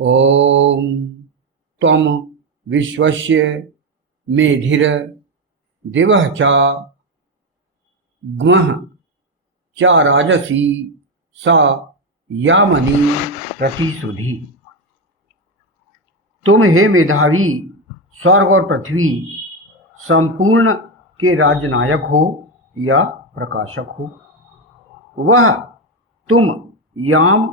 ओम त्वं विश्वस्य मेधिर दिवः च ग्मः च राजसी सा यामनी प्रतिसुधि। तुम हे मेधावी स्वर्ग और पृथ्वी संपूर्ण के राजनायक हो या प्रकाशक हो। वह तुम याम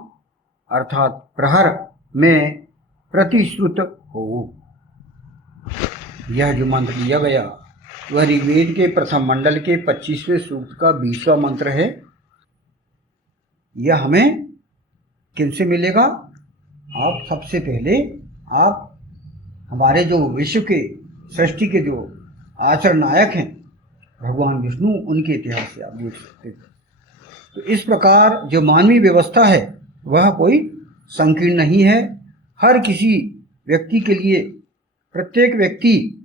अर्थात प्रहर में प्रतिश्रुत हो। यह जो मंत्र दिया गया वह ऋग्वेद के प्रथम मंडल के 25वें सूक्त का 20वां मंत्र है। यह हमें किनसे मिलेगा? आप सबसे पहले आप हमारे जो विश्व के सृष्टि के जो आचरण नायक हैं भगवान विष्णु, उनके इतिहास से आप देख सकते हैं। तो इस प्रकार जो मानवीय व्यवस्था है वह कोई संकीर्ण नहीं है। हर किसी व्यक्ति के लिए, प्रत्येक व्यक्ति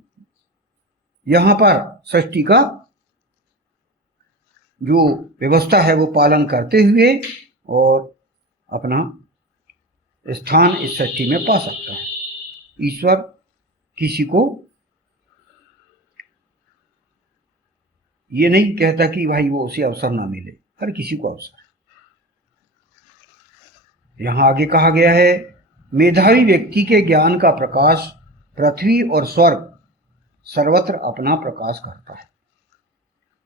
यहाँ पर सृष्टि का जो व्यवस्था है वो पालन करते हुए और अपना स्थान इस सृष्टि में पा सकता है। ईश्वर किसी को ये नहीं कहता कि भाई वो उसे अवसर ना मिले, हर किसी को अवसर। यहाँ आगे कहा गया है, मेधावी व्यक्ति के ज्ञान का प्रकाश पृथ्वी और स्वर्ग सर्वत्र अपना प्रकाश करता है।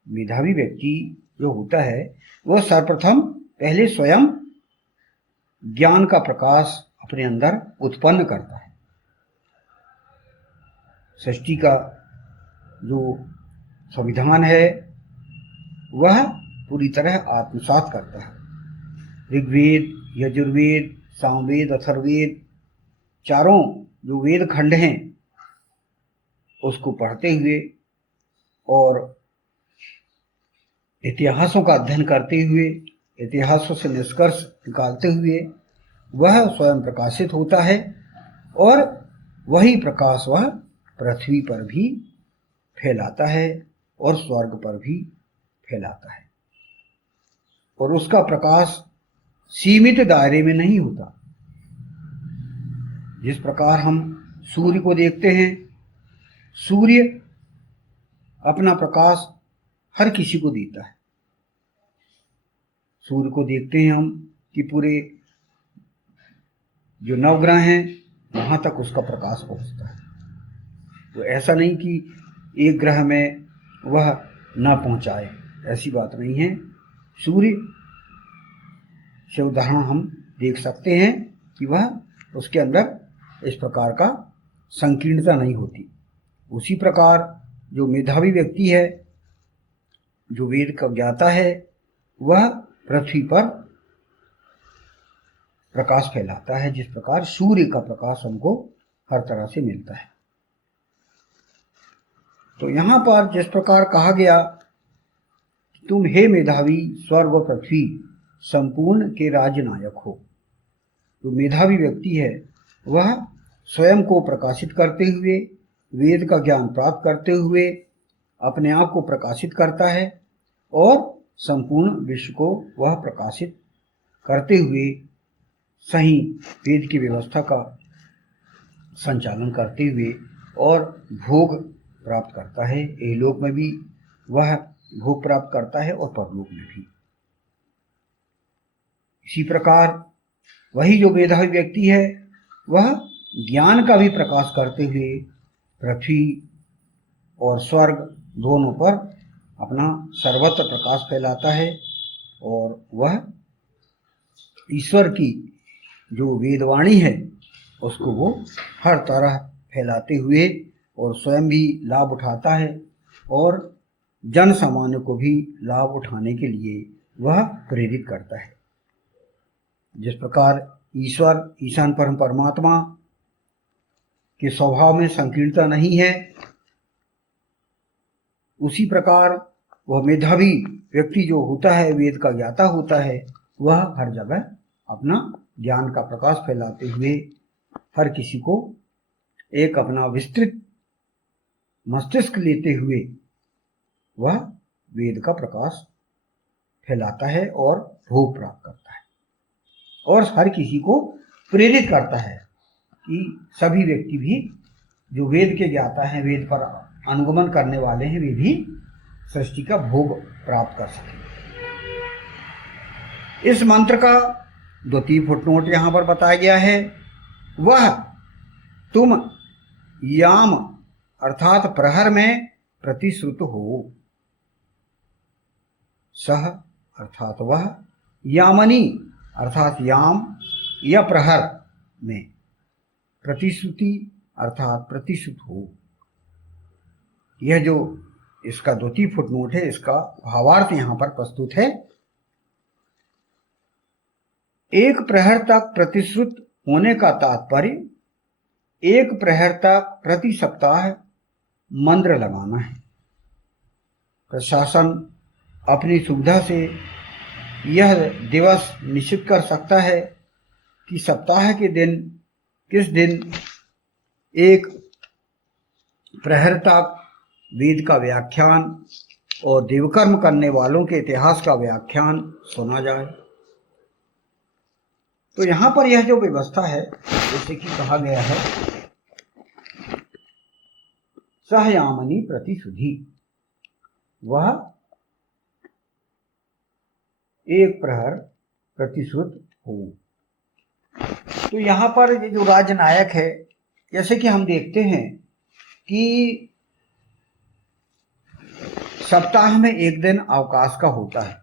मेधावी व्यक्ति जो होता है वह सर्वप्रथम पहले स्वयं ज्ञान का प्रकाश अपने अंदर उत्पन्न करता है। सृष्टि का जो संविधान है वह पूरी तरह आत्मसात करता है। ऋग्वेद, यजुर्वेद, सामवेद, अथर्ववेद चारों जो वेद खंड हैं उसको पढ़ते हुए और इतिहासों का अध्ययन करते हुए, इतिहासों से निष्कर्ष निकालते हुए वह स्वयं प्रकाशित होता है और वही प्रकाश वह पृथ्वी पर भी फैलाता है और स्वर्ग पर भी फैलाता है। और उसका प्रकाश सीमित दायरे में नहीं होता। जिस प्रकार हम सूर्य को देखते हैं, सूर्य अपना प्रकाश हर किसी को देता है। सूर्य को देखते हैं हम कि पूरे जो नवग्रह हैं वहां तक उसका प्रकाश पहुंचता है। तो ऐसा नहीं कि एक ग्रह में वह ना पहुंचाए, ऐसी बात नहीं है। सूर्य से उदाहरण हम देख सकते हैं कि वह उसके अंदर इस प्रकार का संकीर्णता नहीं होती। उसी प्रकार जो मेधावी व्यक्ति है, जो वेद का ज्ञाता है, वह पृथ्वी पर प्रकाश फैलाता है, जिस प्रकार सूर्य का प्रकाश हमको हर तरह से मिलता है। तो यहाँ पर जिस प्रकार कहा गया, तुम हे मेधावी स्वर्ग और पृथ्वी संपूर्ण के राजनायक हो। जो मेधावी व्यक्ति है वह स्वयं को प्रकाशित करते हुए, वेद का ज्ञान प्राप्त करते हुए अपने आप को प्रकाशित करता है और संपूर्ण विश्व को वह प्रकाशित करते हुए सही वेद की व्यवस्था का संचालन करते हुए और भोग प्राप्त करता है। इहलोक में भी वह भोग प्राप्त करता है और परलोक में भी। इसी प्रकार वही जो मेधावी व्यक्ति है वह ज्ञान का भी प्रकाश करते हुए पृथ्वी और स्वर्ग दोनों पर अपना सर्वत्र प्रकाश फैलाता है और वह ईश्वर की जो वेदवाणी है उसको वो हर तरह फैलाते हुए और स्वयं भी लाभ उठाता है और जन सामान्य को भी लाभ उठाने के लिए वह प्रेरित करता है। जिस प्रकार ईश्वर, ईशान परम परमात्मा के स्वभाव में संकीर्णता नहीं है, उसी प्रकार वह मेधावी व्यक्ति जो होता है, वेद का ज्ञाता होता है, वह हर जगह अपना ज्ञान का प्रकाश फैलाते हुए हर किसी को एक अपना विस्तृत मस्तिष्क लेते हुए वह वेद का प्रकाश फैलाता है और भोग प्राप्त करता है और हर किसी को प्रेरित करता है कि सभी व्यक्ति भी जो वेद के ज्ञाता हैं, वेद पर अनुगमन करने वाले हैं, वे भी सृष्टि का भोग प्राप्त कर सकें। इस मंत्र का द्वितीय फुटनोट यहाँ पर बताया गया है। वह तुम याम अर्थात प्रहर में प्रतिश्रुत हो। सह अर्थात वह, यामनी अर्थात याम या प्रहर में, प्रतिश्रुति अर्थात प्रतिश्रुत हो। यह जो इसका द्वितीय फुटनोट है, इसका भावार्थ यहां पर प्रस्तुत है। एक प्रहर तक प्रतिश्रुत होने का तात्पर्य एक प्रहर तक प्रति सप्ताह मंत्र लगाना है। प्रशासन अपनी सुविधा से यह दिवस निश्चित कर सकता है कि सप्ताह के दिन किस दिन एक प्रहर तक वेद का व्याख्यान और देवकर्म करने वालों के इतिहास का व्याख्यान सुना जाए। तो यहाँ पर यह जो व्यवस्था है, जैसे कि कहा गया है, सहयामनी प्रतिशुद्धि, वह एक प्रहर प्रतिश्रुत हो। तो यहाँ पर ये जो राजनायक है, जैसे कि हम देखते हैं कि सप्ताह में एक दिन अवकाश का होता है।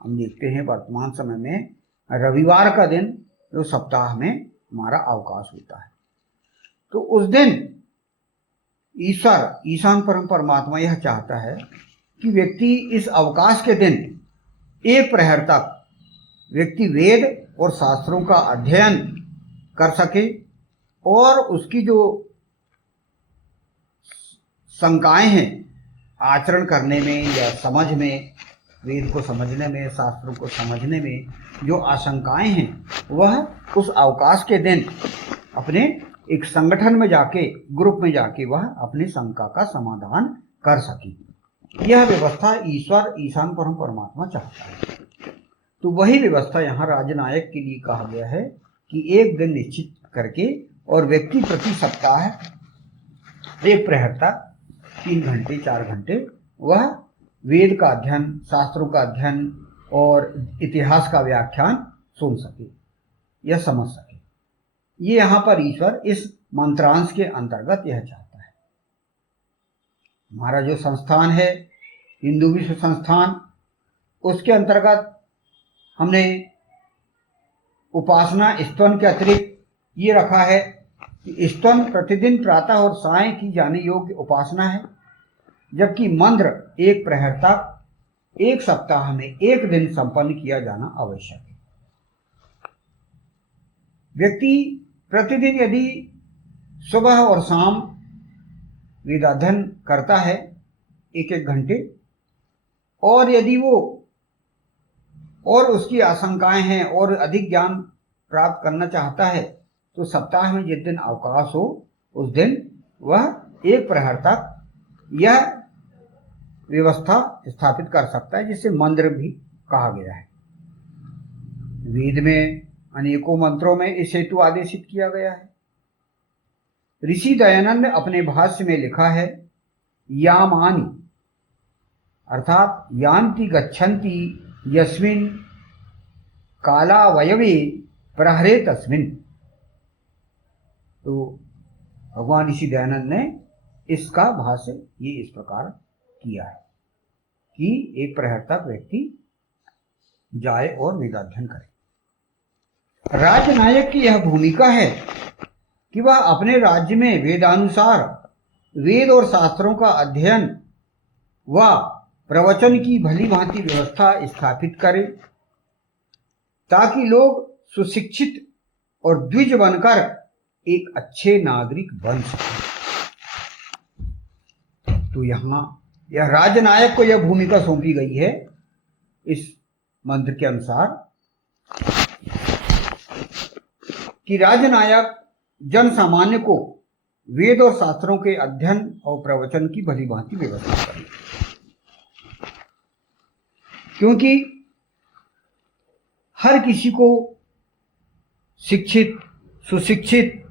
हम देखते हैं वर्तमान समय में रविवार का दिन जो सप्ताह में हमारा अवकाश होता है। तो उस दिन ईश्वर, ईशान परम परमात्मा यह चाहता है कि व्यक्ति इस अवकाश के दिन एक प्रहर तक व्यक्ति वेद और शास्त्रों का अध्ययन कर सके और उसकी जो शंकाएं हैं आचरण करने में या समझ में, वेद को समझने में, शास्त्रों को समझने में जो आशंकाएं हैं, वह उस अवकाश के दिन अपने एक संगठन में जाके, ग्रुप में जाके वह अपनी शंका का समाधान कर सके। यह व्यवस्था ईश्वर, ईशान परम परमात्मा चाहता है। तो वही व्यवस्था यहाँ राजनायक के लिए कहा गया है कि एक दिन निश्चित करके और व्यक्ति प्रति सप्ताह एक प्रहर तक 3 घंटे 4 घंटे वह वेद का अध्ययन, शास्त्रों का अध्ययन और इतिहास का व्याख्यान सुन सके या समझ सके। ये यहाँ पर ईश्वर इस मंत्रांश के अंतर्गत यह चाहता है। हमारा जो संस्थान है हिंदू विश्व संस्थान, उसके अंतर्गत हमने उपासना स्तवन के अतिरिक्त ये रखा है कि स्तवन प्रतिदिन प्रातः और सायं की जाने योग्य उपासना है, जबकि मंत्र एक प्रहर तक एक सप्ताह में एक दिन संपन्न किया जाना आवश्यक है। व्यक्ति प्रतिदिन यदि सुबह और शाम वेदाध्ययन करता है 1-1 घंटे, और यदि वो और उसकी आशंकाएं हैं और अधिक ज्ञान प्राप्त करना चाहता है, तो सप्ताह में जिस दिन अवकाश हो उस दिन वह एक प्रहर तक यह व्यवस्था स्थापित कर सकता है, जिसे मंत्र भी कहा गया है। वेद में अनेकों मंत्रों में इस हेतु आदेशित किया गया है। ऋषि दयानंद ने अपने भाष्य में लिखा है, यामानि अर्थात यान्ति गच्छन्ति यस्मिन् कालावयवे प्रहरे तस्मिन्। तो भगवान ऋषि दयानंद ने इसका भाष्य ये इस प्रकार किया है कि एक प्रहर तक व्यक्ति जाए और वेदाध्ययन करे। राजनायक की यह भूमिका है कि वह अपने राज्य में वेदानुसार वेद और शास्त्रों का अध्ययन व प्रवचन की भली भांति व्यवस्था स्थापित करे, ताकि लोग सुशिक्षित और द्विज बनकर एक अच्छे नागरिक बन सके। तो यहाँ यह राजनायक को यह भूमिका सौंपी गई है इस मंत्र के अनुसार कि राजनायक जन सामान्य को वेद और शास्त्रों के अध्ययन और प्रवचन की भली भांति व्यवस्था करे, क्योंकि हर किसी को शिक्षित, सुशिक्षित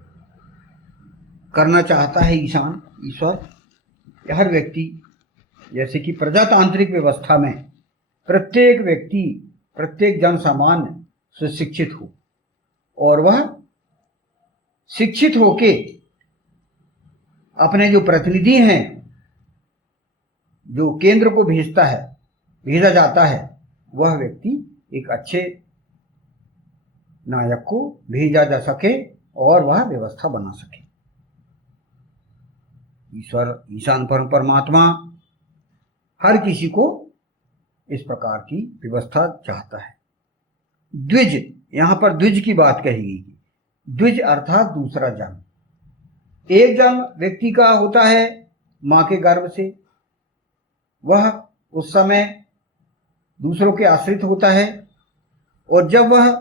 करना चाहता है ईश्वर। हर व्यक्ति, जैसे कि प्रजातांत्रिक व्यवस्था में प्रत्येक व्यक्ति, प्रत्येक जन सामान्य सुशिक्षित हो और वह शिक्षित होके अपने जो प्रतिनिधि हैं, जो केंद्र को भेजा जाता है, वह व्यक्ति एक अच्छे नायक को भेजा जा सके और वह व्यवस्था बना सके। ईशान परमात्मा हर किसी को इस प्रकार की व्यवस्था चाहता है। द्विज, यहां पर द्विज की बात कही गई। द्विज अर्थात दूसरा जन्म। एक जन्म व्यक्ति का होता है मां के गर्भ से, वह उस समय दूसरों के आश्रित होता है, और जब वह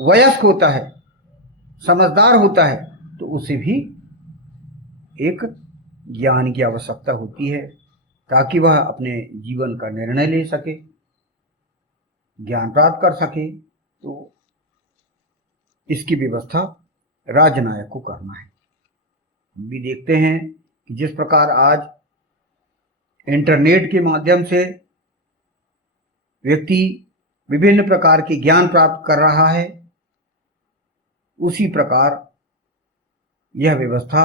वयस्क होता है, समझदार होता है, तो उसे भी एक ज्ञान की आवश्यकता होती है ताकि वह अपने जीवन का निर्णय ले सके, ज्ञान प्राप्त कर सके। तो इसकी व्यवस्था राजनायक को करना है। हम भी देखते हैं कि जिस प्रकार आज इंटरनेट के माध्यम से व्यक्ति विभिन्न प्रकार के ज्ञान प्राप्त कर रहा है, उसी प्रकार यह व्यवस्था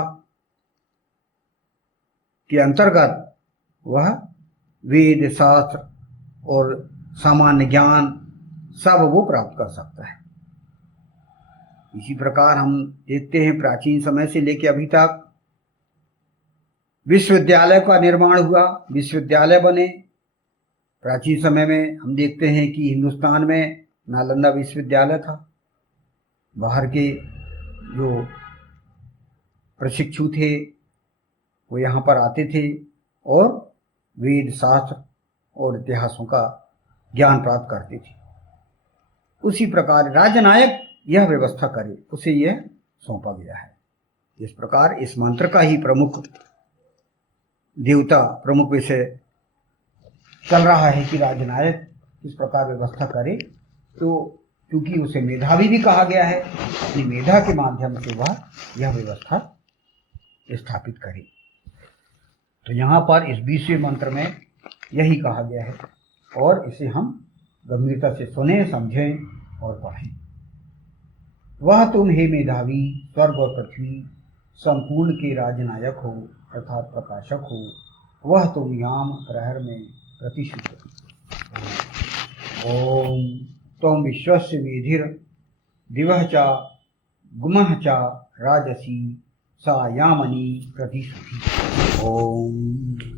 के अंतर्गत वह वेद शास्त्र और सामान्य ज्ञान सब वो प्राप्त कर सकता है। इसी प्रकार हम देखते हैं प्राचीन समय से लेकर अभी तक विश्वविद्यालय का निर्माण हुआ, विश्वविद्यालय बने। प्राचीन समय में हम देखते हैं कि हिंदुस्तान में नालंदा विश्वविद्यालय था। बाहर के जो प्रशिक्षु थे वो यहाँ पर आते थे और वेद शास्त्र और इतिहासों का ज्ञान प्राप्त करते थे। उसी प्रकार राजनायक यह व्यवस्था करे, उसे यह सौंपा गया है। इस प्रकार इस मंत्र का ही प्रमुख देवता, प्रमुख विषय चल रहा है कि राजनायक इस प्रकार व्यवस्था करे। तो क्योंकि उसे मेधावी भी कहा गया है, अपनी मेधा के माध्यम से वह यह व्यवस्था स्थापित करे। तो यहाँ पर इस 20वें मंत्र में यही कहा गया है और इसे हम गंभीरता से सुने, समझें और पढ़ें। वह तुम हे मेधावी, स्वर्ग और पृथ्वी संपूर्ण के राजनायक हो अर्थात प्रकाशक हो, वह तुम याम प्रहर में प्रतिष्ठित हो। ओम त्वं विश्वस्य मेधिर दिवः च गुमः च राजसी सा यामनी प्रतिष्ठिति। ओम।